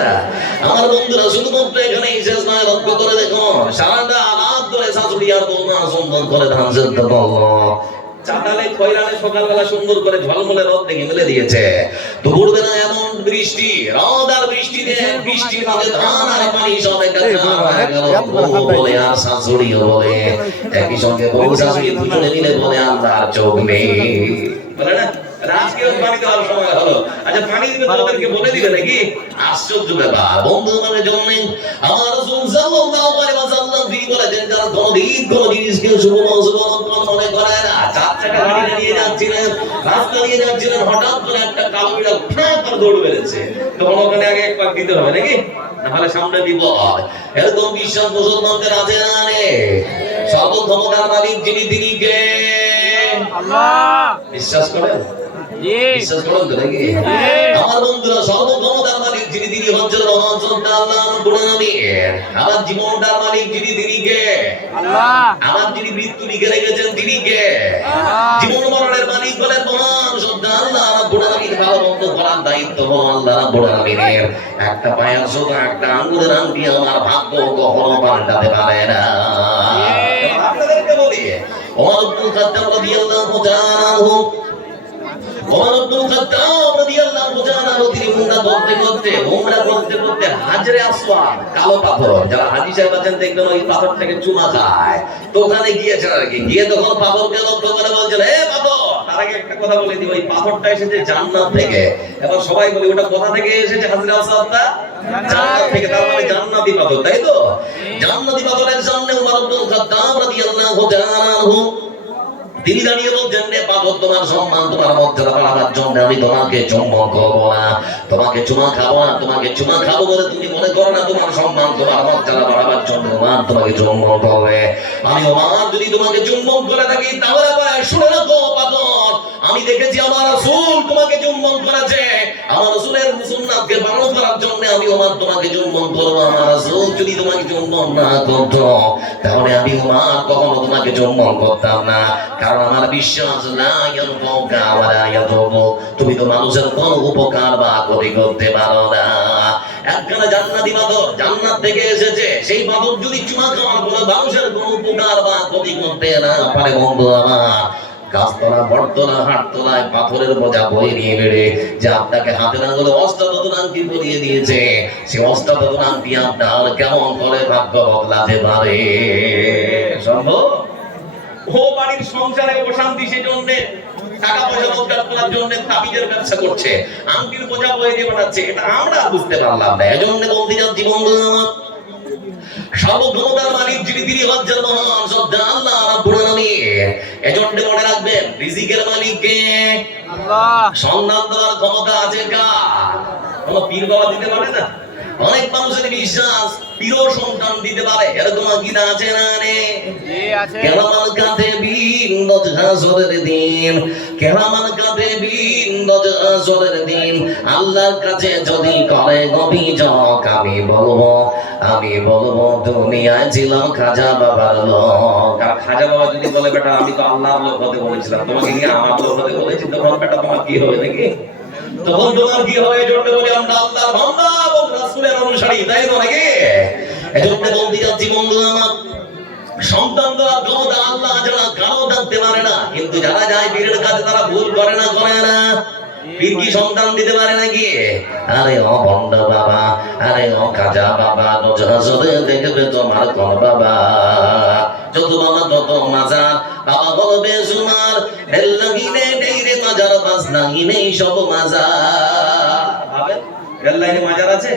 না? আমার বন্ধুরা শুধুমাত্র এখানে শেষ নয়, লক্ষ্য করে দেখো সারাটা রাত ধরে শাশুড়ি আর বৌমা সম্মান করে ধান সেদ্ধ করলো। চাতালে খয়রানে সকালবেলা সুন্দর করে ঝলমলে রদ দেখে মেলে দিয়েছে। দুপুরবেলা এমন বৃষ্টি, রদ আর বৃষ্টিতে বৃষ্টির মাঝে ধান আর পানি সব একাকার হয়ে গেল। বউ বলে আর শাশুড়িও বলে, একই সঙ্গে বউ শাশুড়ি দুজনে মিলে বলে আমরা আর চোখ নেই, বলে না? আজকেও পানি দেওয়ার সময় হলো, আচ্ছা পানি দিবে তোদেরকে বলে দিবে নাকি? আশ্চর্য ব্যাপার। বন্ধু মানে জন্য আমার রাসূল সাল্লাল্লাহু আলাইহি ওয়াসাল্লাম তিনি বলেছেন, যারা কোনদিন কোন জিনিসকে শুভ মনে করে না, চার চাকা গাড়ি নিয়ে যাচ্ছিলেন, রাস্তা নিয়ে যাচ্ছিলেন, হঠাৎ করে একটা কালো বিড়াল ফ্যাঁ করে দৌড় বেড়েছে, তখন ওখানে আগে এক পাক দিতে হবে নাকি? নাহলে সামনে বিপদ। এরকম বিশ্বাস মুসলমানদের আছে না? রে সর্বক্ষমতার মালিক যিনি, তিনি কে? আল্লাহ। বিশ্বাস করেন? বিশ্বাস করেন তো নাকি? আমার বন্ধুরা, সর্বক্ষমতার মালিক যিনি, তিনি হচ্ছেন রহমান সুলতান আল্লাহ রাব্বুল আলামিন। আমার জীবনটার মালিক যিনি, তিনি কে? আল্লাহ। আমার যিনি মৃত্যু লিখে রেখেছেন তিনি কে? আল্লাহ। জীবন মরণের মালিক হলেন মহান সুলতান আল্লাহ রাব্বুল আলামিন। ভালো মন্দ করার দায়িত্ব হলো আল্লাহ রাব্বুল আলামিনের। একটা পায়ের সোজা একটা আঙ্গুলের আংটি আমার ভাগ্য কখনো পাল্টাতে পারে না। আপনাদেরকে বলি, ওমর ইবনে খাত্তাব রাদিয়াল্লাহু তাআলা আনহু, ওমর ইবনে খাত্তাব রাদিয়াল্লাহু তাআলা আনহু তিনি উমরা করতে করতে হাজরে আসওয়াদ, কালো পাথর, যারা হাজী সাহেব আছেন দেখবেন ওই পাথরটাকে চুমা খায়, তো ওখানে গিয়েছেন আর কি। গিয়ে তখন পাথরকে লক্ষ্য করে বলছেন, এ পাথর, তার আগে একটা কথা বলে দিই, ওই পাথরটা এসেছে জান্নাত থেকে। এবার সবাই বলে, ওটা কোথা থেকে এসেছে হাজরে আসওয়াদটা? জান্নাত থেকে, তার মানে জান্নাতি পাথর, তাই তো? জান্নাতি পাথরের সামনে ওমর ইবনে খাত্তাব রাদিয়াল্লাহু তাআলা আনহু তিনি দাঁড়িয়ে বলছেন, রে পাথর, তোমার সম্মান তোমার মর্যাদা বাড়াবার জন্য আমি তোমাকে চুম্বন করবো না, তোমাকে চুমা খাবো না, তোমাকে চুমা খাবো বলে তুমি মনে করো না তোমার সম্মান তোমার মর্যাদা বাড়াবার জন্য ওমর তোমাকে চুম্বন করবে। আমি ওমর যদি তোমাকে চুম্বন করে থাকি তাহলে পরে শুনে রাখো পাথর, আমি দেখেছি আমার রাসূল তোমাকে চুম্বন করেছে, আমার রাসূলের সুন্নাতকে পালন করার জন্য আমি ওমর তোমাকে চুম্বন করবো। আমার রাসূল যদি তোমাকে চুম্বন না করতো তাহলে আমি ওমর কখনো তোমাকে চুম্বন করতাম না, কারণ আমার বিশ্বাস না ইয়ানফাউকা ওয়ালা ইয়াদুরু, তুমি তো মানুষের কোনো উপকার বা ক্ষতি করতে পারো না। একখানা জান্নাতি পাথর জান্নাত থেকে এসেছে, সেই পাথর যদি চুমা খাওয়ার কোনো মানুষের কোনো উপকার বা ক্ষতি করতে না পারে, বন্ধু আমার, গাছতলা বটতলা হাটতলায় পাথরের বোঝা বই নিয়ে বেড়ে যে আপনাকে হাতে না করে অষ্টাদশ আংটি পরিয়ে দিয়েছে, সে অষ্টাদশ আংটি আপনার কেমন করে ভাগ্য বদলাতে পারে? সম্ভব? ও বাড়ির সংসারে অশান্তি, সেজন্য টাকা পয়সা রোজগার করার জন্য তাবিজের ব্যবসা করছে, আংটির বোঝা বয়ে দিয়ে বানাচ্ছে, এটা আমরা বুঝতে পারলাম না। এজন্য বলতে যাচ্ছি বন্ধু আমার, সর্বক্ষমতার মালিক যিনি তিনি হচ্ছেন মহান সুলতান আল্লাহ রাব্বুল আলামিন। এজন্য মনে রাখবেন, রিজিকের মালিক কে? আল্লাহ। সন্তান দেওয়ার ক্ষমতা আছে কার? কোন পীর বাবা দিতে পারে না? অনেক মানুষের বিশ্বাস পীর সন্তান দিতে পারে, এরকম আকিদা আছে না? রে কেরামান কাতিবিন নজরের দিন, কেরামান কাতিবিন নজরের দিন, আল্লাহর কাছে যদি করে অভিযোগ আমি বলবো দুনিয়ায় ছিলাম খাজা বাবার লোক। আর খাজা বাবা যদি বলে, বেটা আমি তো আল্লাহর লোক হতে বলেছিলাম, তোমাকে কি আমার লোক হতে বলেছি, তখন বেটা তোমার কি হবে নাকি? তখন তোমার কি হয়? এজন্য বলি আমরা আল্লাহর বান্দা এবং রাসূলের অনুসারী, তাই তো নাকি? এজন্য বলতে যাচ্ছি বন্ধু আমার, সন্তান দেওয়ার ক্ষমতা আল্লাহ ছাড়া কারো থাকতে পারে না, কিন্তু যারা যায় পীরের কাছে তারা ভুল করে না? করে না? পীর কি সন্তান দিতে পারে নাকি? আরে ও ভণ্ড বাবা, আরে ও কাজা বাবা, নজরে দেখবে তোমার কোন বাবা, যত বাবা তত মাজার, বাবা বলবে সুমার এল্লাহিনে নেইরে মাজার, বাস নাহিনে সব মাজার। ভাবেন, এল্লাহিনে মাজার আছে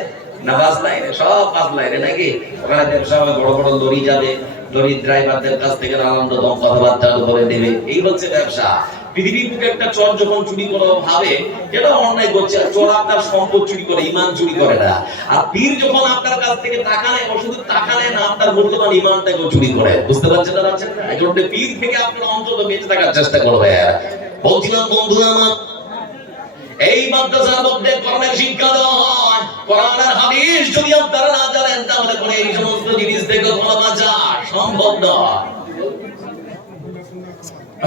না? বাস লাইনে সব বাস লাইনে নাকি? ওখানে ব্যবসা হবে, বড় বড় লরি যাবে, লরির ড্রাইভারদের কাছ থেকে আনন্দদম কথাবার্তা বলে দেবে, এই হচ্ছে ব্যবসা। পৃথিবীর বুকে একটা চোর যখন চুরি করে ভাবে এটা অন্যায় করছে, চোর আপনার সম্পদ চুরি করে, ইমান চুরি করে না। আর পীর যখন আপনার কাছ থেকে টাকা নেয়, শুধু টাকা নেয় না, আপনার মূল্যবান ইমানটাকেও চুরি করে। বুঝতে পারছেন না? পারছেন না? এই জন্য পীর থেকে আপনার অন্তত বেঁচে থাকার চেষ্টা করবে। বলছিলাম বন্ধু আমার, এই মাদ্রাসার মধ্যে কোরআনের শিক্ষা দেওয়া হয়, কোরআন আর হাদিস যদি আপনারা না জানেন তাহলে কোন এই সমস্ত জিনিস থেকে কোনো বাঁচা সম্ভব নয়।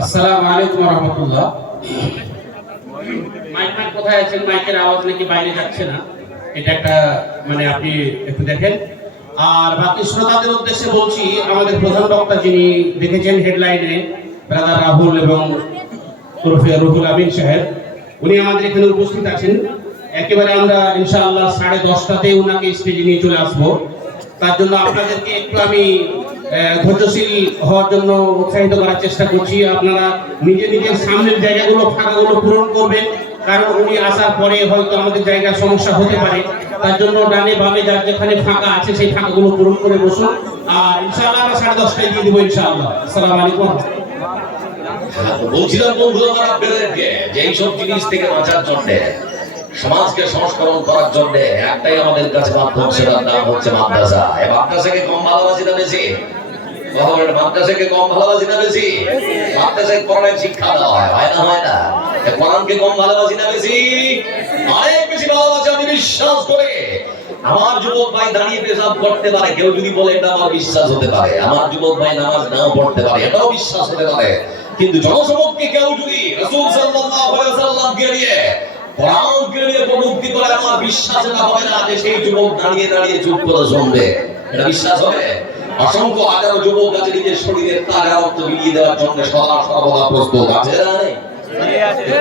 আসসালামু আলাইকুম ওয়া রাহমাতুল্লাহ। মাইক কোথায় আছেন? মাইকের আওয়াজ নাকি বাইরে যাচ্ছে না, এটা একটা মানে আপনি একটু দেখেন। আর বাকি শ্রোতাদের উদ্দেশ্যে বলছি, আমাদের প্রধান বক্তা যিনি দেখেছেন হেডলাইনে, ব্রাদার রাহুল এবং রুহুল আমিন সাহেব, উনি আমাদের এখানে উপস্থিত আছেন। একেবারে আমরা ইনশাআল্লাহ 10:30টাতে উনাকে স্টেজে নিয়ে চলে আসবো। তার জন্য আপনাদেরকে একটু আমি ধৈর্যশীল হওয়ার জন্য উৎসাহিত করার চেষ্টা করছি। আপনারা নিজের সামনের জায়গাগুলো ফাঁকাগুলো পূরণ করবেন, কারণ উনি আসার পরে হয়তো আমাদের জায়গার সমস্যা হতে পারে। তার জন্য ডানে বামে যার যেখানে ফাঁকা আছে সেই ফাঁকাগুলো পূরণ করে বসুন। আর ইনশাআল্লাহ আমরা 10:30টায় দিয়ে দেবো ইনশাআল্লাহ। আসসালামু আলাইকুম। বলছিলাম বন্ধুরা আমার আপনাদেরকে যে এইসব জিনিস থেকে বাঁচার জন্য, সমাজকে সংস্করণ করার জন্য একটাই আমাদের কাছে মাধ্যম, সেটার নাম হচ্ছে মাদ্রাসা। এই মাদ্রাসাকে কম ভালোবাসি না বেশি? মাদ্রাসাকে কম ভালোবাসি না বেশি? মাদ্রাসায় কোরআনের শিক্ষা দেওয়া হয়, হয় না? হয় না? কোরআনকে কম ভালোবাসি না বেশি? অনেক বেশি ভালোবাসি। আমি বিশ্বাস করে আমার যুবক ভাই দাঁড়িয়ে পেশাব করতে পারে, কেউ যদি বলে এটা আমার বিশ্বাস হতে পারে। আমার যুবক ভাই নামাজ নাও পড়তে পারে, এটাও বিশ্বাস হতে পারে। কিন্তু জনসমক্ষে কেউ যদি রাসূল সাল্লাল্লাহু আলাইহি ওয়াসাল্লামকে নিয়ে, কোরআনকে নিয়ে কটূক্তি করে, আমার বিশ্বাস এটা হবে না যে সেই যুবক দাঁড়িয়ে দাঁড়িয়ে চুপ করে শুনবে। এটা বিশ্বাস হবে? অসংখ্য হাজারো যুবক আছে নিজের শরীরের তাজা রক্ত বিলিয়ে দেওয়ার জন্য সদা সর্বদা প্রস্তুত আছে না?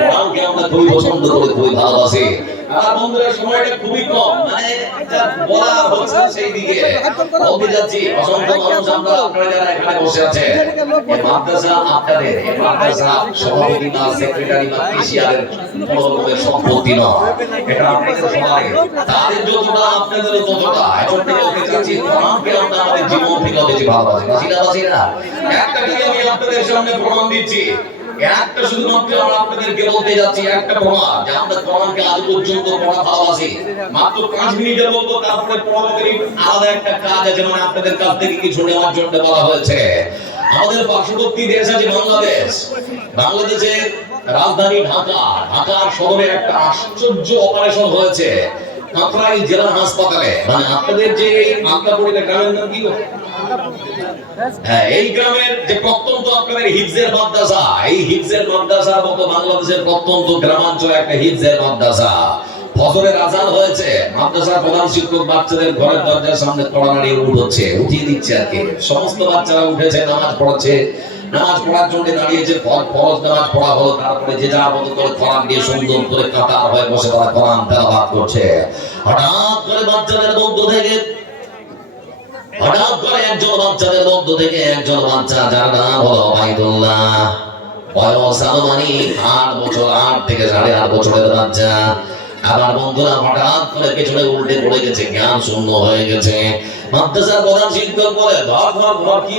কোরআনকে আমরা খুবই পছন্দ করি, খুবই ভালোবাসি। আর বন্ধুরা সময়টা খুবই কম, মানে বলা হচ্ছে সেই দিকে বলতে যাচ্ছি। অসংখ্য মানুষ আমরা, আপনারা যারা এখানে বসে আছে, এই মাদ্রাসা আপনাদের, এই মাদ্রাসা সভাপতি বা সেক্রেটারি বা কেশিয়ারের কোনো রকমের সম্পত্তি নয়। এটা আপনাদের সবাই, তাদের যতটা আপনাদেরও ততটা। এখন থেকে বলতে চাচ্ছি, কোরআনকে আমরা আমাদের জীবন থেকে বেশি ভালোবাসি। বাসি না? একটা যদি আমি আপনাদের সামনে প্রমাণ দিচ্ছি, একটা শুধুমাত্র আমরা আপনাদেরকে বলতে যাচ্ছি, একটা প্রমাণ যে আমরা কোরআনকে আজ পর্যন্ত পড়া ভালোবাসি। মাত্র 5 মিনিটে বলবো, তারপরে পরবর্তী আলাদা একটা কাজ আছে, মানে আপনাদের কাছ থেকে কিছু নেওয়ার জন্য বলা হয়েছে। আমাদের পার্শ্ববর্তী দেশ আছে বাংলাদেশ। বাংলাদেশের রাজধানী ঢাকা, ঢাকার শহরে একটা আশ্চর্য অপারেশন হয়েছে কাকরাইল জেলা হাসপাতালে। মানে আপনাদের যে আত্মাপুরিতে গ্রামের নাম কি? হ্যাঁ, এই গ্রামের যে প্রত্যন্ত আপনাদের হিফজের মাদ্রাসা, এই হিফজের মাদ্রাসার মতো বাংলাদেশের প্রত্যন্ত গ্রামাঞ্চলে একটা হিফজের মাদ্রাসা। ফজরের আজান হয়েছে, মাদ্রাসার প্রধান শিক্ষক বাচ্চাদের ঘরের দরজার সামনে তড়ানাড়ি উঠিয়ে দিচ্ছে আর কি। সমস্ত বাচ্চারা উঠেছে, নামাজ পড়ছে। নামাজ পড়ার জন্য দাঁড়িয়েছে, ফরজ নামাজ পড়া হলো। তারপরে যে যার মতো করে কোরআন দিয়ে সুন্দর করে কাতার হয়ে বসে তারা কোরআন তেলাওয়াত করছে। হঠাৎ করে বাচ্চাদের মধ্য থেকে একজন বাচ্চা, যার নাম হলো ওবাইদুল্লাহ, বয়স আনুমানিক 8 বছর, 8 থেকে 8.5 বছরের বাচ্চা। আবার বন্ধুরা হঠাৎ করে পেছনে উল্টে পড়ে গেছে, জ্ঞান শূন্য হয়ে গেছে। মাদ্রাসার প্রধান শিক্ষক বলে, ধর কি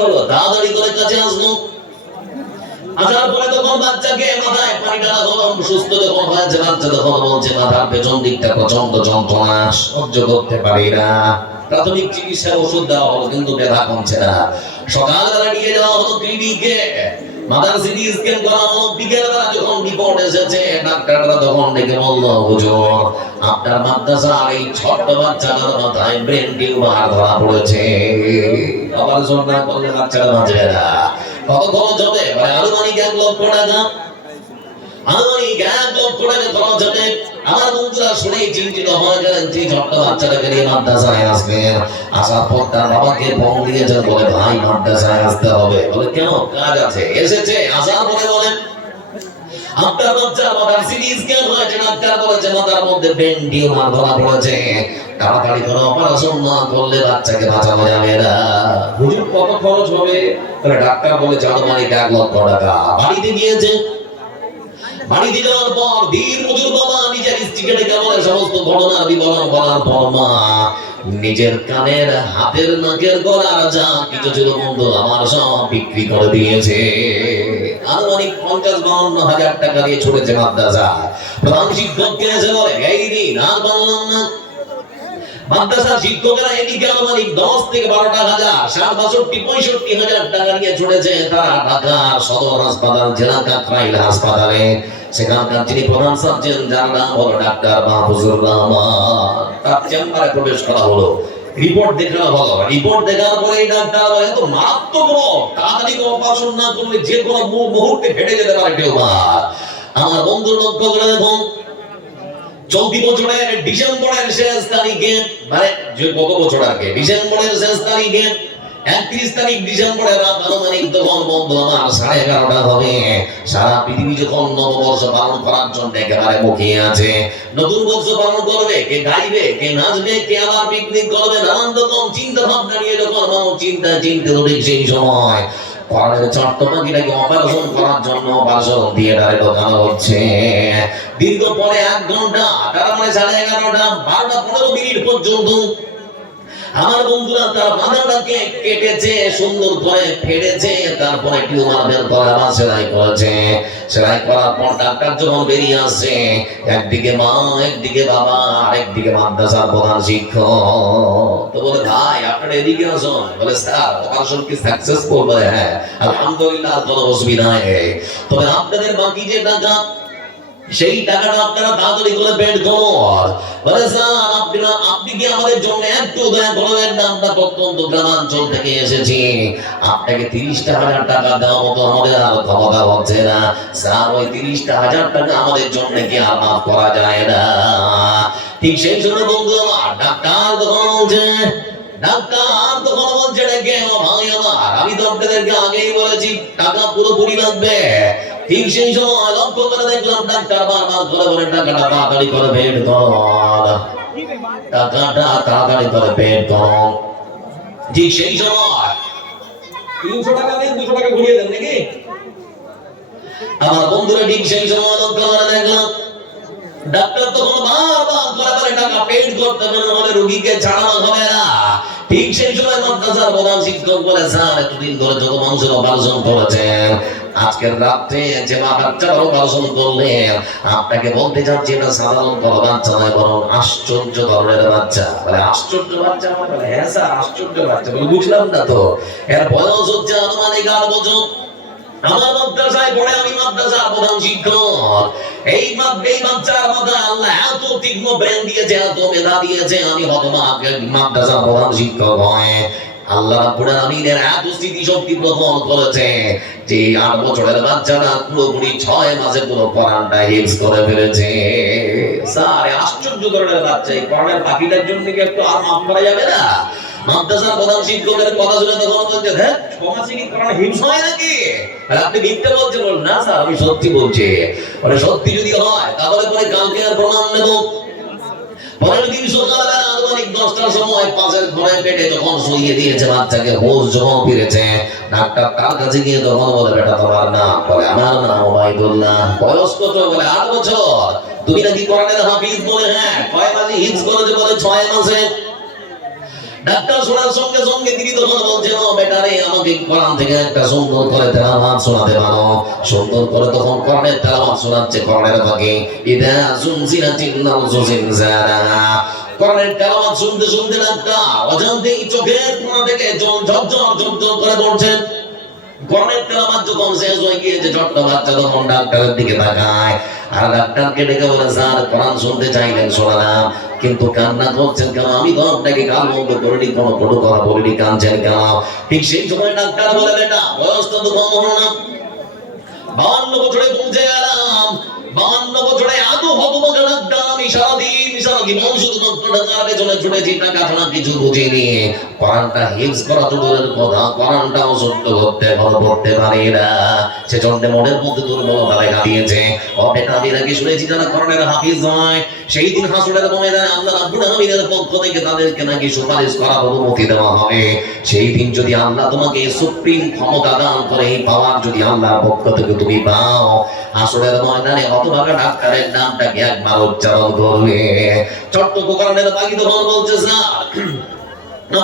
হলো, তাড়াতাড়ি করে কাছে আসলো। আসার পরে তখন বাচ্চাকে মাথায় পানি ঢালা হলো। সুস্থ যখন হয়েছে, বাচ্চা তখন বলছে মাথার পেছন দিকটা প্রচন্ড যন্ত্রণা, সহ্য করতে পারি না। প্রাথমিক চিকিৎসার ওষুধ দেওয়া হলো, কিন্তু ব্যথা কমছে না। সকালবেলা নিয়ে যাওয়া হলো ক্লিনিকে, মাদার সিটি স্ক্যান করা হলো। বিকেলবেলা যখন রিপোর্ট এসেছে, ডাক্তাররা তখন ডেকে বলল, হুজুর আপনার মাদ্রাসার এই ছোট্ট বাচ্চাটার মাথায় ব্রেন টিউমার ধরা পড়েছে। অপারেশন না করলে বাচ্চাটা বাঁচবে না। কত খরচ হবে? আনুমানিক 1 লক্ষ টাকা। আনুমানিক 1 লক্ষ টাকা খরচ হবে। আমার বন্ধুরা শুনেই চিন্তিত হয়ে গেলেন, যে ছোট্ট বাচ্চাটাকে নিয়ে মাদ্রাসায় আসবেন। আসার পর তার বাবাকে ফোন দিয়েছেন, বলে ভাই মাদ্রাসায় আসতে হবে। বলে কেন? কাজ আছে। এসেছে, আসার পরে বলেন আপনার বাচ্চা মাথার সিটি স্ক্যান হয়েছে, ডাক্তার বলেছে মাথার মধ্যে ব্রেন টিউমার ধরা পড়েছে। তাড়াতাড়ি করে অপারেশন না করলে বাচ্চাকে বাঁচানো যাবে না। হুজুর কত খরচ হবে? তাহলে ডাক্তার বলেছে আনুমানিক 1 লক্ষ টাকা। বাড়িতে গিয়েছে, বাড়িতে যাওয়ার পর ধীর মজুর বাবা নিজের স্ত্রীকে ডেকে বলে সমস্ত ঘটনার বিবরণ বলার পর মা নিজের কানের, হাতের, নাকের গলার যা কিছু ছিল বন্ধু আমার সব বিক্রি করে দিয়েছে। আনুমানিক 50-52 হাজার টাকা দিয়ে ছুটেছে মাদ্রাসা। প্রধান শিক্ষককে এসে বলে, এই দিন আর পারলাম না। মাদ্রাসার শিক্ষকেরা এদিকে আনুমানিক 10 থেকে 12টা হাজার, 60-65 হাজার টাকা নিয়ে ছুটেছে তারা ঢাকার সদর হাসপাতাল, জেলা কাকরাইল হাসপাতালে। সেখানকার যিনি প্রধান সার্জন, যার নাম হলো ডাক্তার মাহফুজুর রহমান, তার চেম্বারে প্রবেশ করা হলো। রিপোর্ট দেখানো হলো। রিপোর্ট দেখার পরে ডাক্তার এত মারাত্মক রোগ, তাড়াতাড়ি অপারেশন না করলে যে কোনো মুহূর্তে ফেটে যেতে পারে টিউমার। আমার বন্ধু লক্ষ্য করে দেখুন, চলতি বছরের ডিসেম্বরের শেষ তারিখে, মানে যে গত বছর আগে ডিসেম্বরের শেষ তারিখে 31 তারিখ ডিসেম্বরের রাত আনুমানিক তখন বন্ধু আমার 11:30 হবে। সারা পৃথিবী যখন নববর্ষ পালন করার জন্য একেবারে মুখিয়ে আছে। নতুন বর্ষ পালন করবে, কে গাইবে, কে নাচবে, কে আবার পিকনিক করবে, নানান রকম চিন্তা ভাবনা নিয়ে যখন মানুষ চিন্তা ঠিক সেই সময় কোরআনের ছোট্ট পাখিটাকে অপারেশন করার জন্য অপারেশন থিয়েটারে ঢোকানো হচ্ছে। দীর্ঘ পরে 1 ঘন্টা, তার মানে 11:30, 12:15 পর্যন্ত আমার বন্ধুরা তার মাথাটাকে কেটেছে, সুন্দর করে ফেটেছে, তারপরে টিউমার বের করে আবার সেলাই করেছে। সেলাই করার পর ডাক্তার যখন বেরিয়ে আসছে, একদিকে মা, একদিকে বাবা, আরেকদিকে মাদ্রাসার প্রধান শিক্ষক। তো বলে ভাই আপনারা এদিকে আসুন। বলে স্যার অপারেশন কি সাকসেসফুল? বলে হ্যাঁ আলহামদুলিল্লাহ, কোনো অসুবিধা নেই। তবে আপনাদের বাকি যে টাকা, সেই টাকাটা আপনারা তাড়াতাড়ি করে বের করুন। বলে স্যার আপনি কি আমাদের জন্য একটু দয়া করবেন না? আমরা প্রত্যন্ত গ্রামাঞ্চল থেকে এসেছি, আপনাকে 30,000 টাকা দেওয়ার মতো আমাদের আর ক্ষমতা হচ্ছে না। স্যার ওই 30,000 টাকা আমাদের জন্য কি আর মাফ করা যায় না? ঠিক সেই সময় বন্ধু আমার ডাক্তার তখন বলছে, ডেকে ভাই আমার, আমি তো আপনাদেরকে আগেই বলেছি টাকা পুরোপুরি লাগবে। ঠিক সেই সময় লক্ষ্য করে দেখলাম ডাক্তার বারবার করে বলে টাকাটা তাড়াতাড়ি করে বের কর, টাকাটা তাড়াতাড়ি করে বের কর। ঠিক সেই সময় 300 টাকা দেন, 200 টাকা ঘুরিয়ে দেন নাকি? আমার বন্ধুরা ঠিক সেই সময় লক্ষ্য করে দেখলাম ডাক্তার তখন বারবার করে বলে টাকা পেড করতে হবে, নাহলে রোগীকে ছাড়ানো হবে না। ঠিক সেই সময় মাদ্রাসার প্রধান শিক্ষক বলে, স্যার এতদিন ধরে যত মানুষের অপারেশন করেছেন, আজকের রাত্রে যে বাচ্চার অপারেশন করলেন, আপনাকে বলতে চাচ্ছি এটা সাধারণ কোনো বাচ্চা নয়, বরং আশ্চর্য ধরনের বাচ্চা। বলে আশ্চর্য বাচ্চা? বলে হ্যাঁ স্যার আশ্চর্য বাচ্চা। বলে বুঝলাম না তো। এর বয়স হচ্ছে আনুমানিক 8 বছর। আমার মাদ্রাসায় পড়ে, আমি মাদ্রাসার প্রধান শিক্ষক। এই বাচ্চার মাথায় আল্লাহ এত তীক্ষ্ণ ব্রেন দিয়েছে, এত মেধা দিয়েছে, আমি হতবাক মাদ্রাসার প্রধান শিক্ষক হয়। আল্লাহ রাব্বুল আলামিনের এত স্মৃতিশক্তি প্রদান করেছে যে 8 বছরের বাচ্চাটা পুরোপুরি 6 মাসে পুরো কোরআনটা হিফজ করে ফেলেছে। স্যার আশ্চর্য ধরনের বাচ্চা, এই কোরআনের পাখিটার জন্য কি একটু আর মাফ করা যাবে না? মাদ্রাসার প্রধান শিক্ষকের কথা শুনে তখন বলছে, হ্যাঁ 6 মাসে কি কোরআন হিফজ হয় নাকি? আর আপনি মিথ্যা বলছেন? বলেন না স্যার আমি সত্যি বলছি। বলে সত্যি যদি হয় তাহলে পরে কালকে আর প্রমাণ নেব। পরের দিন সকালবেলা আনুমানিক 10টার সময় পাশের ঘরে পেটে যখন শুইয়ে দিয়েছে বাচ্চাকে, হোশ যখন ফিরেছে, ডাক্তার তার কাছে গিয়ে তখন বলে, বেটা তোমার নাম? বলে আমার নাম ওবাইদুল্লাহ। বয়স কত? বলে 8 বছর। তুমি নাকি কোরআনের হাফিজ? বলে হ্যাঁ। কয় মাসে হিফজ করেছে? বলে 6 মাসে। ডাক্তার শোনার সঙ্গে সঙ্গে তিনি তখন বলছেন, ও বেটা রে, আমাকে কোরআন থেকে একটা সুন্দর করে তেলাওয়াত শোনাতে পারো? সুন্দর করে তখন কোরআনের তেলাওয়াত শোনাচ্ছে কোরআনের বাকি। ইদা জুনজিলাতিন নারজু জিনজালাহা। কোরআনের তেলাওয়াত শুনতে শুনতে ডাক্তার অজান্তেই চোখের কোণা থেকে জল ঝরঝর করে পড়ছেন। কোরআনের তেলাওয়াত যখন শেষ হয়ে গিয়েছে, ছোট্ট বাচ্চা তখন ডাক্তারের দিকে তাকায়, আর ডাক্তারকে ডেকে বলে, স্যার কোরআন শুনতে চাইলেন, শোনালাম, কিন্তু কান্না করছেন কেন? আমি তো আপনাকে গাল বন্ধ করিনি, কোনো কটু কথা বলিনি, কাঁদছেন কেন? ঠিক সেই সময় ডাক্তার বলে, বেটা বয়সটা তো কম হলো না, 52 বছরে পৌঁছে গেলাম। 52 বছরে এত হতভাগা ডাক্তার, আমি সারাদিন সারা জীবন শুধুমাত্র টাকার পেছনে ছুটেছি, টাকা ছাড়া কিছু বুঝিনি। কোরআনটা হিফজ করা তো দূরের কথা, কোরআনটাও সত্য করতে পড়তে পারি না। সেজন্য মনের মধ্যে দুর্বলতা দেখা দিয়েছে। ও বেটা, আমি নাকি শুনেছি যারা কোরআনের হাফিজ হয়, সেই দিন হাসরের ময়দানে আল্লাহ রাব্বুল আলামিনের পক্ষ থেকে তাদেরকে নাকি সুপারিশ করার অনুমতি দেওয়া হবে। সেই দিন যদি আল্লাহ তোমাকে সুপ্রিম ক্ষমতা দান করে, এই পাওয়ার যদি আল্লাহর পক্ষ থেকে তুমি পাও, হাসরের ময়দানে হতভাগা ডাক্তারের নামটাকে একবার উচ্চারণ করবে। ছোট্ট কোরআনের বাকি তখন বলছে, স্যার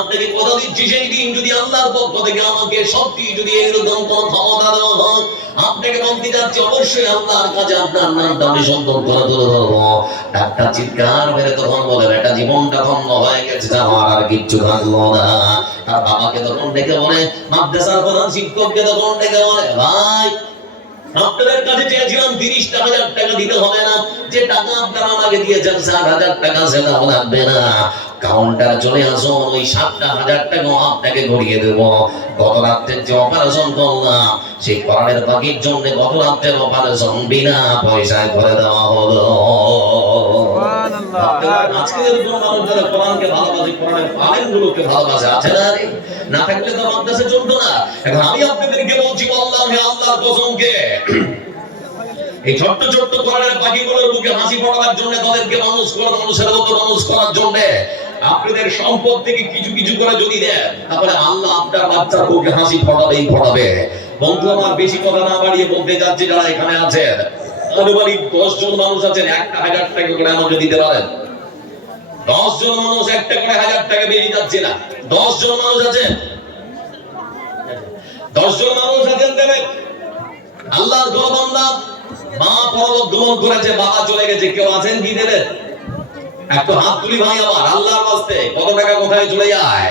আপনাকে কথা দিচ্ছি, সেই দিন যদি আল্লাহর পক্ষ থেকে আমাকে সত্যি যদি এরকম কোন ক্ষমতা দেওয়া হয়, আপনাকে বলতে যাচ্ছি অবশ্যই আল্লাহর কাছে আপনার নামটা আমি সুন্দর করে তুলে ধরবো। ডাক্তার চিৎকার মেরে তখন বলে, বেটা জীবনটা ধন্য হয়ে গেছে, আমার আর কিচ্ছু থাকলো না। তার বাবাকে তখন ডেকে বলে, মাদ্রাসার প্রধান শিক্ষককে তখন ডেকে বলে, ভাই আপনাদের কাছে চেয়েছিলাম 30,000 টাকা দিতে হবে না, যে টাকা আপনারা আমাকে দিয়েছেন 7,000 টাকা, সেটা লাগবে না। কাউন্টার চলে আসুন, ওই 7,000 টাকা আপনাকে ঘুরিয়ে দেবো। গত রাত্রের যে অপারেশন করলাম, সেই কোরআনের বাকির জন্য গত রাত্রের অপারেশন বিনা পয়সায় করে দেওয়া হলো। আজকে যদি কোনো মানুষ যারা কোরআনকে ভালোবাসে, কোরআনের আলেমগুলোকে ভালোবাসে, আছে না? না থাকলে তো মাদ্রাসা চলতো না। এখন আমি আপনাদেরকে বলছি, আল্লাহকে, আল্লাহর কসমকে, এই ছোট্ট ছোট্ট কোরআনের পাখিগুলোর বুকে হাসি ফোটাবার জন্য, তাদেরকে মানুষ করে মানুষের মতো মানুষ করার জন্য আপনাদের সম্পদ থেকে কিছু কিছু করে যদি দেন, তাহলে আল্লাহ আপনার বাচ্চার বুকে হাসি ফোটাবেই ফোটাবে। বন্ধু আমার, বেশি কথা না বাড়িয়ে বলতে যাচ্ছি, যারা এখানে আছেন আনুমানিক 10 জন মানুষ আছেন, 1000 টাকা করে আমাকে দিতে পারেন। 10 জন মানুষ, একটা করে 1000 টাকা বেশি যাচ্ছে না। 10 জন মানুষ আছেন, 10 জন মানুষ আছেন, দেবেন। আল্লাহর ঘর বান্দা, মা পরলোক গমন করেছে, বাবা চলে গেছে, কেউ আছেন কি দেবেন? একটু হাত তুলি ভাই আমার, আল্লাহর বাস্তে। কত টাকা কোথায় চলে যায়?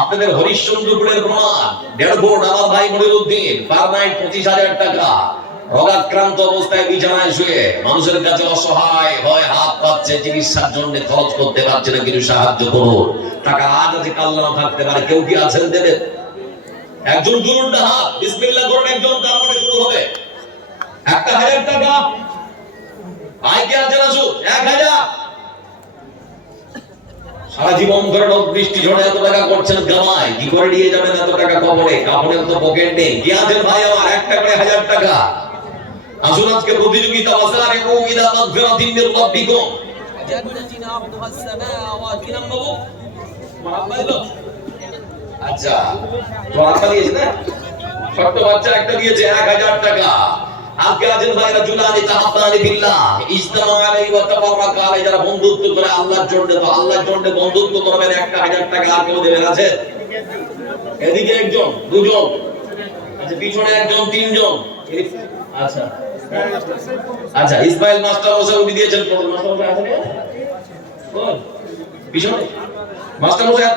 আপনাদের হরিশ্চন্দ্রপুরের প্রমাণ 1.5 কোটি আমার ভাই মনিরুদ্দিন, পার নাইট 25,000 টাকা, রোগাক্রান্ত অবস্থায় বিছানায় শুয়ে মানুষের কাছে অসহায় হয়, হাত পাচ্ছে, চিকিৎসার জন্য খরচ করতে পারছে না, কিছু সাহায্য করুন। টাকা আজ আছে, কাল নাও থাকতে পারে, কেউ কি আছেন দেবেন? একজন দুরুন না হাত বিসমিল্লাহ করুন, একজন, তারপরে শুরু হবে। 1000 টাকা ভাই কে আছেন? আসুন, 1000। সারা জীবন ধরে বৃষ্টি ঝড়ে এত টাকা করছেন কামাই, কি করে নিয়ে যাবেন এত টাকা কবরে? কাপড়ের তো পকেট নেই। কি আছেন ভাই আমার? 1 টাকা 1000 টাকা। আসুন, আজকে প্রতিযোগিতা, ওয়াসারিউ ইলা মাগফিরাতিন মির রাব্বিকুম, জান্নাতিন আরদুহা আস-সামাওয়াতু ওয়াল আরদু। মারাবাইলো, আচ্ছা তো আচ্ছা দিয়েছে না? ছোট্ট বাচ্চা একটা দিয়েছে 1000 টাকা। আজকে আছেন ভাইরা জুলানি তাহাতানি বিল্লাহ, ইজতামা আলাইহি ওয়া তাফাররাকা আলাইহি, যারা বন্ধুত্ব করে আল্লাহর জন্য, তো আল্লাহর জন্য বন্ধুত্ব করবেন। 1000 টাকা আর কেউ দেবেন? আছে? এদিকে একজন, দুজন, আচ্ছা পিছনে একজন, তিনজন। আচ্ছা আচ্ছা, ইসমাইল মাস্টার মশাই উনি দিয়েছেন। মাস্টার মশাই আছেন? কোন পিছনে মাস্টার মশাই?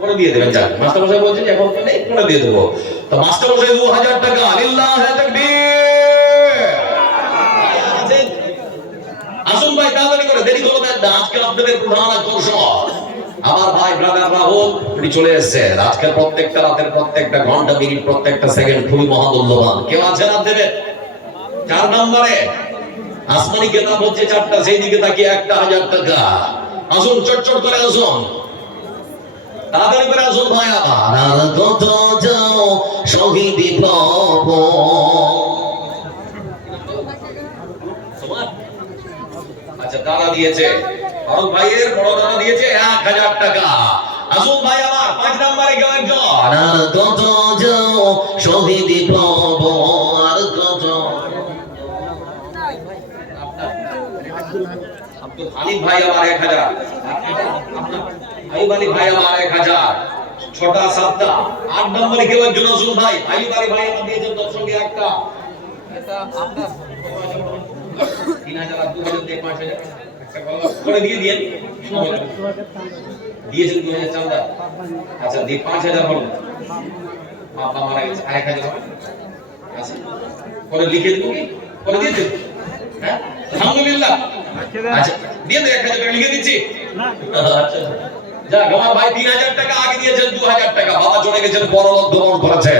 পরে দিয়ে দেবেন। যাক, মাস্টার মশাই বলছেন এখন তো নেই, পরে দিয়ে দেবো। তো মাস্টার মশাই 2000 টাকা। আলিল্লাহে তাকবীর। আসুন ভাই, তাড়াতাড়ি করে, দেরি করবেন না। আজকে আপনাদের প্রধান আকর্ষণ আমার ভাই ব্রাদার রাহুল, উনি চলে এসেছেন। আজকে প্রত্যেকটা রাতের প্রত্যেকটা ঘন্টা, মিনিট, প্রত্যেকটা সেকেন্ড খুবই মহামূল্যবান। কেউ আছেন আর দেবেন? 4 নম্বরে আসমানি কেতাব হচ্ছে 4টা, সেই দিকে তাকিয়ে 1000 টাকা। আসুন, চটচট করে আসুন, তাড়াতাড়ি করে আসুন ভাই আমার। আর কত যাও শহীদ ভব, আচ্ছা দাদা দিয়েছে, আমার ভাইয়ের বড় দাদা দিয়েছে 1000 টাকা। আসুন ভাই আমার, 5 নম্বরে কেউ একজন। আর কত যাও শহীদ ভব, আর কত আব্দুল হালিম ভাই আমার 1000, আইয়ুব আলী ভাই আমার 1000, 6টা 7টা। 8 নম্বরে কেউ একজন আসুন ভাই। আইয়ুব আলী ভাই আমার দিয়েছেন দর্শকে একটা, এটা আপনার 3000 2000 থেকে 5000 একটা করে দিয়ে দিয়েন। দিয়েছেন 2000 চাঁদা। আচ্ছা দিয়ে 5000 হলো, বাবা মারা গেছে, 1000 হবে। আচ্ছা করে লিখে দেবো কি? করে দিয়ে দেব? হ্যাঁ আলহামদুলিল্লাহ। আচ্ছা দিয়ে দে, 1000 টাকা লিখে দিচ্ছি। আচ্ছা যাক, আমার ভাই 3000 টাকা আগে দিয়েছেন, 2000 টাকা। বাবা চলে গেছেন, পরলোক গমন করেছে।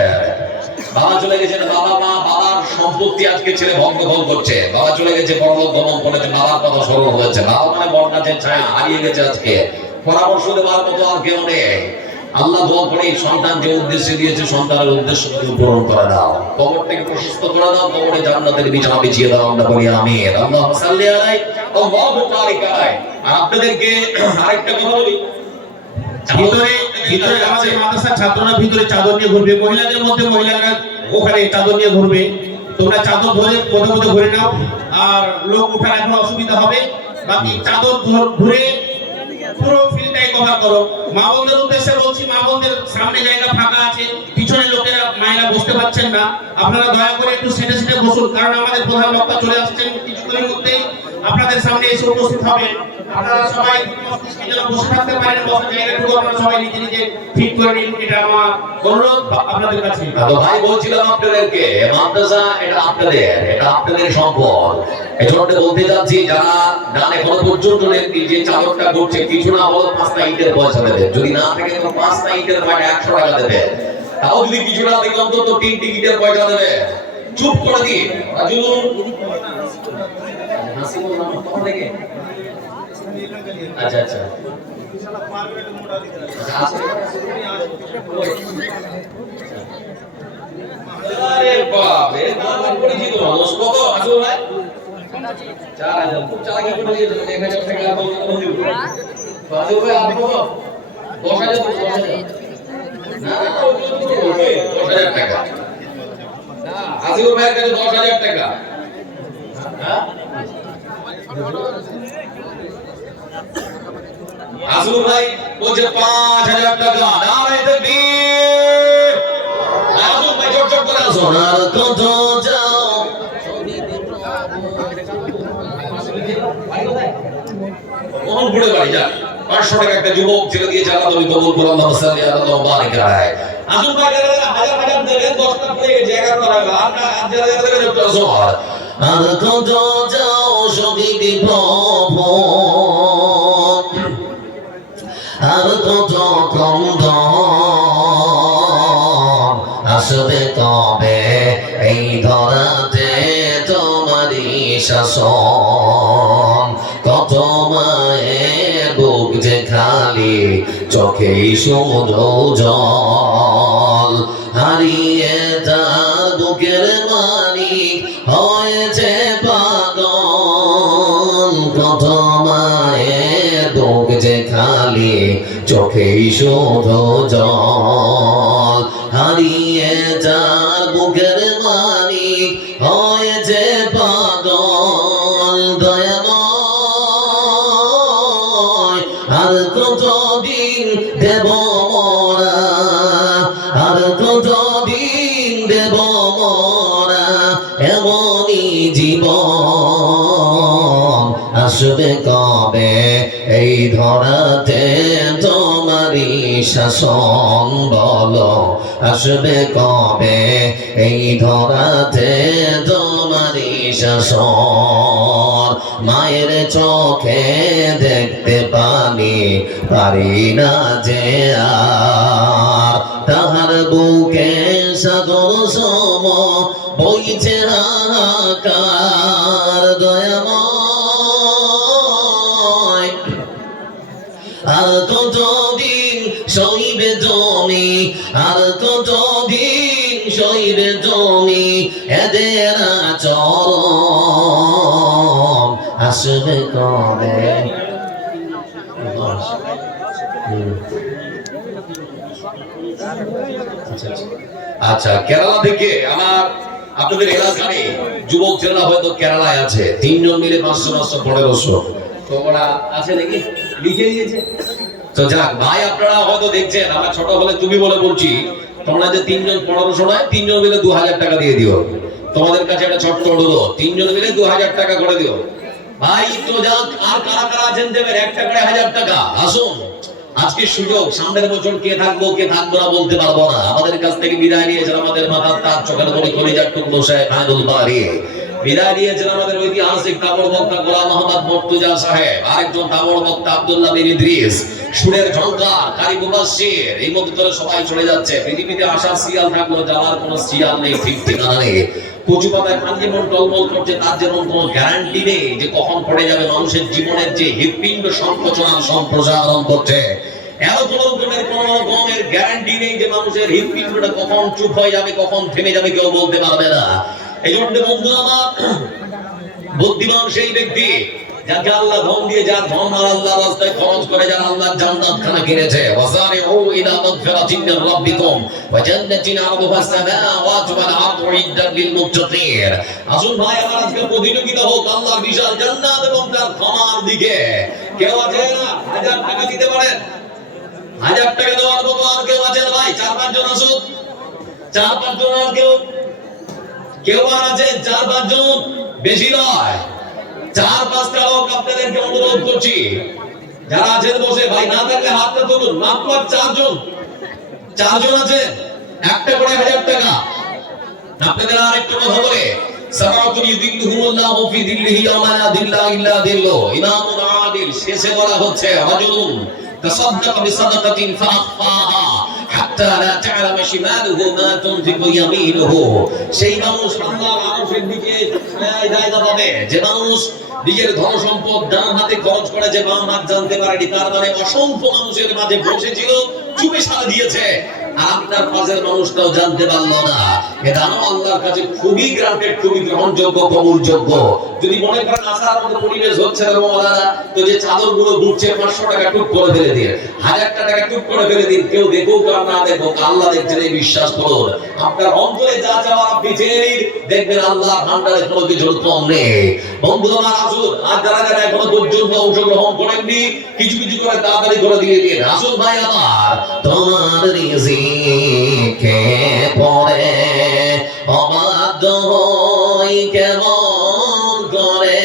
বাবা চলে গেছেন, বাবা মা, বাবার সম্পত্তি আজকে ছেলে ভঙ্গভঙ্গ করছে। বাবা চলে গেছে, পরলোক গমন করেছে, বাবার কথা স্মরণ হয়েছে। বাবা মানে বটগাছের ছায়া, হারিয়ে গেছে। আজকে পরামর্শ দেওয়ার মতো আর কেউ নেই। আল্লাহ দোয়া করে সন্তান যে উদ্দেশ্যে দিয়েছে, সন্তানের উদ্দেশ্য পূরণ করে দাও, কবর থেকে প্রশস্ত করে দাও, কবরে জান্নাতের বিছানা বিছিয়ে দাও। আমরা বলি আমিন। আল্লাহুম্মা সাল্লি আলাইহি আল্লাহু বারিক আলাইহি। আর আপনাদেরকে আরেকটা কথা বলি, ভিতরে আমাদের মাদ্রাসার ছাত্ররা ভিতরে চাদর নিয়ে ঘুরবে, মহিলাদের মধ্যে মহিলারা ওখানে চাদর নিয়ে ঘুরবে। তোমরা চাদর ধরে পদে পদে ঘুরে নাও, আর লোক উঠার এখন অসুবিধা হবে। বাকি চাদর ঘুরে পুরো ফিল্ডটাই কভার করো। মা বোনদের উদ্দেশ্যে বলছি, মা বোনদের সামনে জায়গা ফাঁকা আছে, পিছনে লোকেরা মায়েরা বসতে পারছেন না, আপনারা দয়া করে একটু সেটে সেটে বসুন, কারণ আমাদের প্রধান বক্তা চলে আসছেন কিছুক্ষণের মধ্যেই আপনাদের সামনে এসে উপস্থিত হবেন। আপনারা সবাই যেন বসে থাকতে পারেন, বসার জায়গাটুকু আপনারা সবাই নিজে নিজে ঠিক করে নিন, এটা আমার অনুরোধ আপনাদের কাছে। তো ভাই বলছিলাম আপনাদেরকে, মাদ্রাসা এটা আপনাদের, এটা আপনাদের সম্পদ। এজন্য বলতে যাচ্ছি, যারা ডান এখনো পর্যন্ত যে চাদরটা করছে, কিছু না হলো 5টা ইটের পয়সা দেবে, যদি না থাকে তো 5টা ইটের পয়সা 100 টাকা দেবে, তাও যদি কিছু না থাকে অন্তত 3টি ইটের পয়সা দেবে। চুপ করে দিয়ে রাজুলুন আচ্ছা আচ্ছা আরে বাপ রে নাম পরিচিত মানুষ কত আসল ভাই 4000 খুব চালাকি করে দিয়েছে 1000 টাকা বলতে দিব আসল ভাই আপনি কত 10000 না ওগুলো তো 10000 টাকা আসল ভাইয়ের কাছে 10000 টাকা হ্যাঁ আসল ভাই বলছে 5000 টাকা নারে তাকবীর আসল ভাই জোর জোর করে সোনার কত যাও মোহন ঘুরে বাড়ি যা 500 টাকা একটা যুবক ছেলে দিয়ে জানা তুমি কবুল করো আল্লাহু সাল্লাল্লাহু আলাইহি বারিক রায় আসল ভাই হাজার হাজার দেবেন 10টা পড়ে গেছে 11 টাকা আর না 1000 দেবেন একটু সোনার আর কত যাও শহীদ ভব আর কত কন্দ আসবে কবে এই ধরাতে তোমারই শাসন কত মায়ের বুক যে খালি চোখেই সমুদ্র জল হারিয়ে তার বুকের মানিক হয়েছে পাগল কত মায়ের বুক যে খালি চোখেই শুধু জল হারিয়ে যার বুকের মানিক হয়েছে পাগল দয়াময় আর কতদিন দেব মোরা আর কতদিন দেব মোরা এমনই জীবন আসবে কবে এই ধরাতে তোমারই শাসন বলো আসবে কবে এই ধরাতে তোমারই শাসন মায়ের চোখে দেখতে পারি না যে আর তাহার বুকে সাগর সম বইছে হাহাকার দয়াময় আর কতদিন সইবে জমি আর কতদিন সইবে জমি এদের আচরণ আসবে কবে আচ্ছা কেরালা থেকে আমার আপনাদের এলাকায় যুবক যারা হয়তো কেরালায় আছে 3 জন মিলে 500 1500 তো ওরা আছে নাকি লিখে দিয়েছে তো যাক ভাই আপনারা হয়তো দেখছেন আমার ছোট বলে তুমি বলে বলছি তোমরা যে 3 জন 1500 নয় 3 জন মিলে 2000 টাকা দিয়ে দিও তোমাদের কাছে একটা ছোট্ট অনুরোধ 3 জন মিলে 2000 টাকা করে দিও ভাই তো যাক আর কারা কারা আছেন দেবেন একটা করে 1000 টাকা আসুন আজকে সুযোগ সামনের বছর কে থাকবো না বলতে পারবো না আমাদের কাছ থেকে বিদায় নিয়েছেন আমাদের মাথার তার চোখের কোণে কলিজার টুকরো সাহেব আব্দুল বারি বিদায় নিয়েছেন আমাদের ঐতিহাসিক তাবড় বক্তা গোলাম মোহাম্মদ মুর্তজা সাহেব আরেকজন তাবড় বক্তা আব্দুল্লাহ বিন ইদ্রিস সুরের ঝঙ্কার কারি মুবাশশির এই মধ্যে করে সবাই চলে যাচ্ছে পৃথিবীতে আসার সিরিয়াল থাকলো যাওয়ার কোনো সিরিয়াল নেই ঠিক ঠিকানা নেই কচু পাতায় পান যেমন টলমল করছে তার যেমন কোনো গ্যারান্টি নেই যে কখন পড়ে যাবে মানুষের জীবনের যে হৃৎপিণ্ড সংকোচন সম্প্রসারণ করছে এরকম কোনো রকমের গ্যারান্টি নেই যে মানুষের হৃৎপিণ্ডটা কখন চুপ হয়ে যাবে কখন থেমে যাবে কেউ বলতে পারবে না এই জন্য বন্ধু আমার বুদ্ধিমান সেই ব্যক্তি যাকে আল্লাহ ধন দিয়ে যার ধন আল্লাহর রাস্তায় খরচ করে যারা আল্লাহর জান্নাত খানা কিনেছে ওয়াসারিউ ইলা মাগফিরাতিন মির রাব্বিকুম ওয়া জান্নাতিন আরদুহা আস-সামাওয়াতু ওয়াল আরদু ইদ্দাত লিল মুত্তাকিন আসুন ভাই আমার আজকে প্রতিযোগিতা হোক আল্লাহর বিশাল জান্নাত এবং তার ক্ষমার দিকে কেউ আছে না 1000 টাকা দিতে পারেন 1000 টাকা দেওয়ার মতো আর কেউ আছেন ভাই 4-5 জন আসুন 4-5 জন আর কেউ আর আছে 4-5 জন বেশি নয় 4-5টা লোক আপনাদেরকে অনুরোধ করছি যারা আছেন বসে ভাই না থাকলে হাতটা তুলুন মাত্র 4 জন আছে একটা করে 1000 টাকা আপনাদের আর একটু কথা বলে সামাতুল ইযিল্লুহুল্লাহু ফি যিল্লিহি ইয়াওমা লা যিল্লা ইল্লা যিল্লু ইমামুল আদিল শেষে বলা হচ্ছে রাজুলুন তাসাদদাকা বিসাদাকাতিন ফাআখফাহা হাত্তা লা তা'লামা শিমালুহু মা তুনফিকু ইয়ামিনুহু। সেই মানুষ আল্লাহর আরশের দিকে জায়গা পাবে যে মানুষ নিজের ধন সম্পদ ডান হাতে খরচ করে যে বাম হাত জানতে পারেনি। তার মানে অসংখ্য মানুষের মাঝে বসেছিল, চুপে সাড়া দিয়েছে, আর আপনার পাশের মানুষটাও জানতে পারলো না। এটা আল্লাহর কাছে খুবই গ্রান্টেড, খুবই গ্রহণযোগ্য, কবুলযোগ্য। যদি মনে করেন আসার মতো পরিবেশ হচ্ছে না মওলানা, তো যে চাদরগুলো ঘুরছে 500 টাকা টুক করে ফেলে দিন, 1000 টাকা টুক করে ফেলে দিন, কেউ দেখুক আর না দেখুক, আল্লাহ দেখছেন এই বিশ্বাস করুন। আপনার অন্তরে যা চাওয়ার আপনি চেয়ে নিন, দেখবেন আল্লাহর ভান্ডারে কোনো কিছুর কম নেই। বন্ধু আমার আসুন, আর যারা যারা এখনো পর্যন্ত অংশগ্রহণ করেননি, কিছু কিছু করে তাড়াতাড়ি করে দিয়ে দিন। আসুন ভাই আমার, তোমার রিজিকে পড়ে অবাধ্য হই কেমন করে,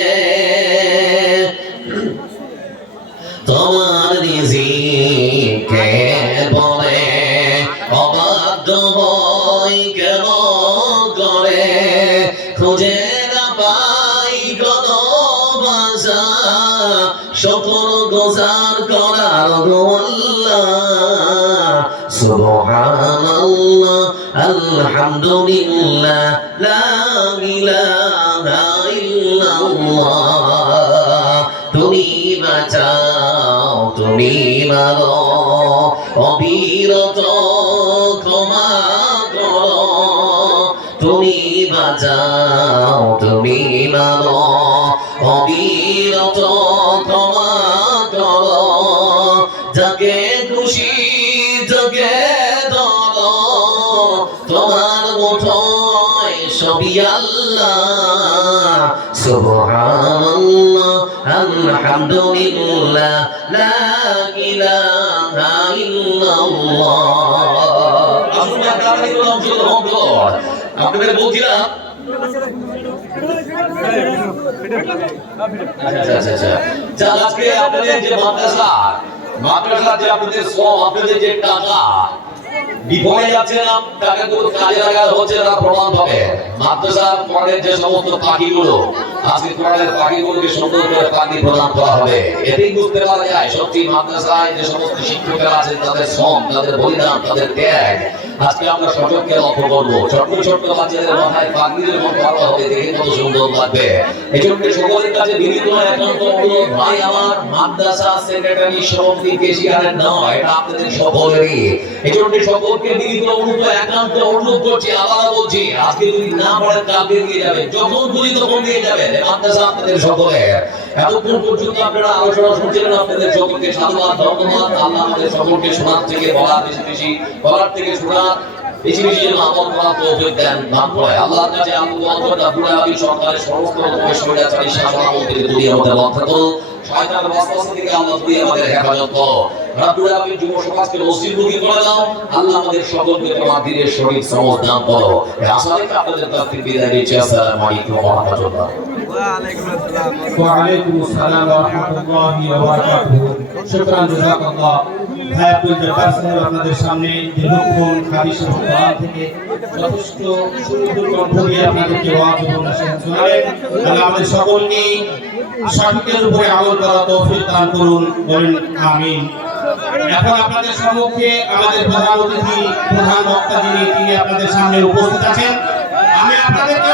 তোমার রিজিকে পড়ে অবাধ্য হই কেমন করে, খুঁজে না পাই কোনো ভাষা সকল গোজার করার গো আল্লাহ। সুবহানাল্লাহ আলহামদুলিল্লাহ লা ইলাহা ইল্লাল্লাহ। তুমি বাঁচাও, তুমি মারো, অবিরত ক্ষমা করো, তুমি বাঁচাও, তুমি মারো, অবিরত ক্ষমা করো, যাকে খুশি যাকে ধরো, তোমার মুঠোয় সবই আল্লাহ। সুবহানাল্লাহ আলহামদুলিল্লাহ লা ইলাহা ইল্লাল্লাহ। আসুন আপনারা একটু অংশগ্রহণ করুন। আপনাদের বলছিলাম আচ্ছা, আজকে আপনাদের যে মাদ্রাসা যে আপনাদের সব আপনাদের যে টাকা বিফলে যাচ্ছে না, টাকা কোনো কাজে লাগানো হচ্ছে না, প্রমাণ পাবে মাদ্রাসার পরের যে সমস্ত পাখিগুলো, আজকে পরের পাখিগুলোকে সুন্দর করে পাখি প্রদান করা হবে। এতেই বুঝতে পারা যায় সত্যি মাদ্রাসায় যে সমস্ত শিক্ষকরা আছেন তাদের শ্রম, তাদের বলিদান, তাদের ত্যাগ আজকে আমরা সচক্ষে লক্ষ্য করবো। ছোট্ট ছোট্ট বাচ্চাদের মাথায় পাগড়ি যখন করা হবে দেখে কত সুন্দর লাগবে। এই জন্য সকলের কাছে বিনীত একান্ত অনুরোধ, ভাই আমার মাদ্রাসা সেক্রেটারি সভাপতি কেশিয়ারের নয়, এটা আপনাদের সকলেরই। এই জন্য সকলকে বিনীত অনুরোধ, একান্ত অনুরোধ করছি, আবারও বলছি, আজকে যদি না পড়েন কালকে দিয়ে যাবেন, যখন খুঁজি তখন দিয়ে যাবেন। মাদ্রাসা আপনাদের সকলের। এতক্ষণ পর্যন্ত আপনারা আলোচনা শুনছিলেন, আপনাদের সকলকে সাধুবাদ, ধন্যবাদ। আল্লাহ আমাদের সকলকে শোনার থেকে বলার বেশি বেশি, বলার থেকে শোনার বেশি বেশি যেন আমল করার তৌফিক দেন, দান করে। আল্লাহর কাছে সরকারের সমস্ত রকমের স্বৈরাচারী শাসন আমল থেকে দূরে আমাদের রক্ষা করো, শয়তানের ওয়াসওয়াসা থেকে আল্লাহ দূরে আমাদের হেফাজত করো। রব্বুল আলামিন যুব সমাজকে মসজিদমুখী করে দাও। আল্লাহ আমাদের সকলকে তোমার দ্বীনের সঠিক সমঝ দান করো। এই আশা রেখে আপনাদের কাছ থেকে বিদায় নিচ্ছি। আসসালামু আলাইকুম ওয়া রাহমাতুল্লাহ। ওয়া আলাইকুম আসসালাম ওয়া রাহমাতুল্লাহি ওয়া বারাকাতুহু। শুকরান, জাযাকাল্লাহ। ভাই আব্দুল জব্বার সাহেব আপনাদের সামনে দীর্ঘক্ষণ হাদিস ও কোরআন থেকে যথেষ্ট সুন্দর কণ্ঠ দিয়ে আপনাদেরকে ওয়াজ এবং নসিহত শোনালেন। আল্লাহ আমাদের সকলকে সঠিকের উপরে আমল করার তৌফিক দান করুন, বলেন আমিন। এখন আপনাদের সম্মুখে আমাদের প্রধান অতিথি, প্রধান বক্তা যিনি, তিনি আপনাদের সামনে উপস্থিত আছেন। আমি আপনাদেরকে